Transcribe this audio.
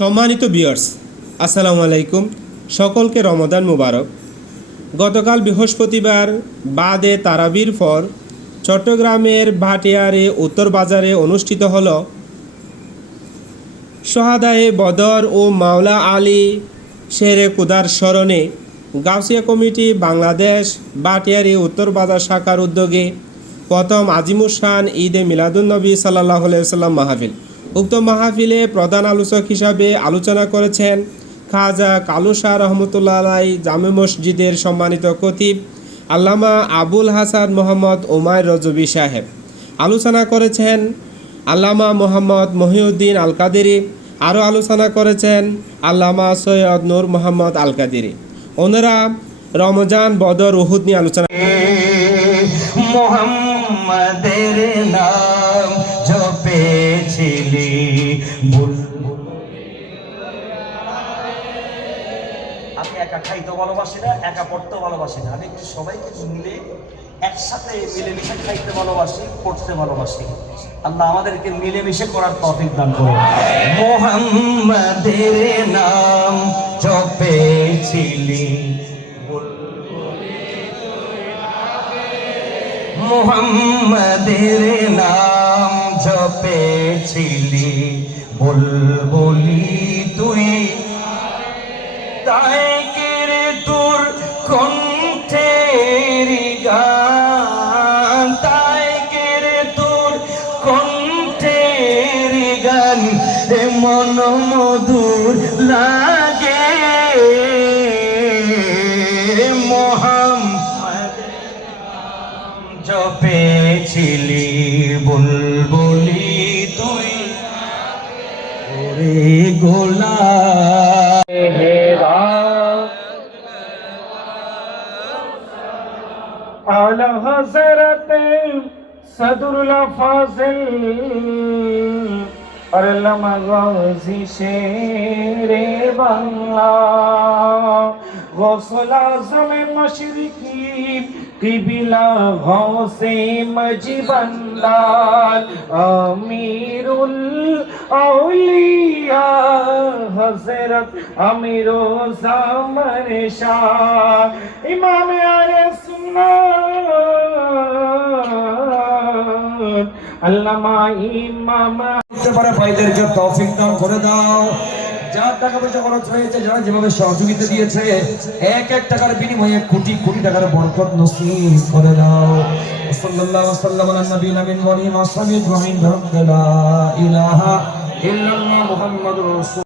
সম্মানিত ভিউয়ার্স, আসসালামু আলাইকুম। সকলকে রমাদান মুবারক। গতকাল বৃহস্পতিবার বাদে তারাবির পর চট্টগ্রামের ভাটিয়ারি উত্তর বাজারে অনুষ্ঠিত হল শহাদায়ে বদর ও মাওলা আলী শেরে কুদার স্মরণে গাউসিয়া কমিটি বাংলাদেশ ভাটিয়ারি উত্তর বাজার শাখার উদ্যোগে প্রথম আজিমুসান ঈদে মিলাদুন্নবী সাল্লাল্লাহু আলাইহি ওয়াসাল্লাম মাহফিল। উক্ত মাহফিলে প্রধান আলোচক হিসাবে আলোচনা করেছেন খাজা কালু শাহ রহমতুল্লাহ আলাই জামে মসজিদের সম্মানিত খতিব আল্লামা আবুল হাসান মোহাম্মদ ওমায় রজবি সাহেব। আলোচনা করেছেন আল্লামা মোহাম্মদ মহিউদ্দিন আল কাদেরি। আরও আলোচনা করেছেন আল্লামা সৈয়দ নূর মোহাম্মদ আল কাদেরি। ওনারা রমজান, বদর, উহুদ নিয়ে আলোচনা। মোহাম্মদের নাম জপেছিলি আমি একা খাইতে ভালোবাসি না, একা পড়তে ভালোবাসি না। আমি একটু সবাইকে মিলে একসাথে মিলেমিশে খাইতে ভালোবাসি, পড়তে ভালোবাসি। আল্লাহ আমাদেরকে মিলেমিশে করার তৌফিক দান করুন। মোহাম্মদের নাম জপেছিলি মোহাম্মদের নাম জপেছিলি বুলবুলি তুই, তাই কেরে তোর কণ্ঠের গান, তাই কেরে তোর কণ্ঠের গান মন মধুর লাগে। জপেছিলি বুলবুলি তুই, ওরে গোলাম হেরা আলা হযরত সদরুল ফাজিল আল্লামা গাজী শেরে বাংলা গৌসুল আজম মশরিকি কিবলা গৌসে মজিবন্দাল আমিরুল আউলিয়া হযরত আমিরু জামান শাহ ইমাম আলে সুন্নাত আল্লামা ইমাম পারে ভাইদেরকে তৌফিক দান করে দাও। যার টাকা পয়সা খরচ হয়েছে, যারা যেভাবে সহযোগিতা দিয়েছে, এক এক টাকার বিনিময়ে কোটি কোটি টাকার বরকত নসিব করে দাও। সাল্লাল্লাহু আলাইহি ওয়াসাল্লাম আলা নবিয়িনা মিন ওয়া আসহাবিহি আজমাইন। লা ইলাহা ইল্লাল্লাহ মুহাম্মাদুর রাসূল।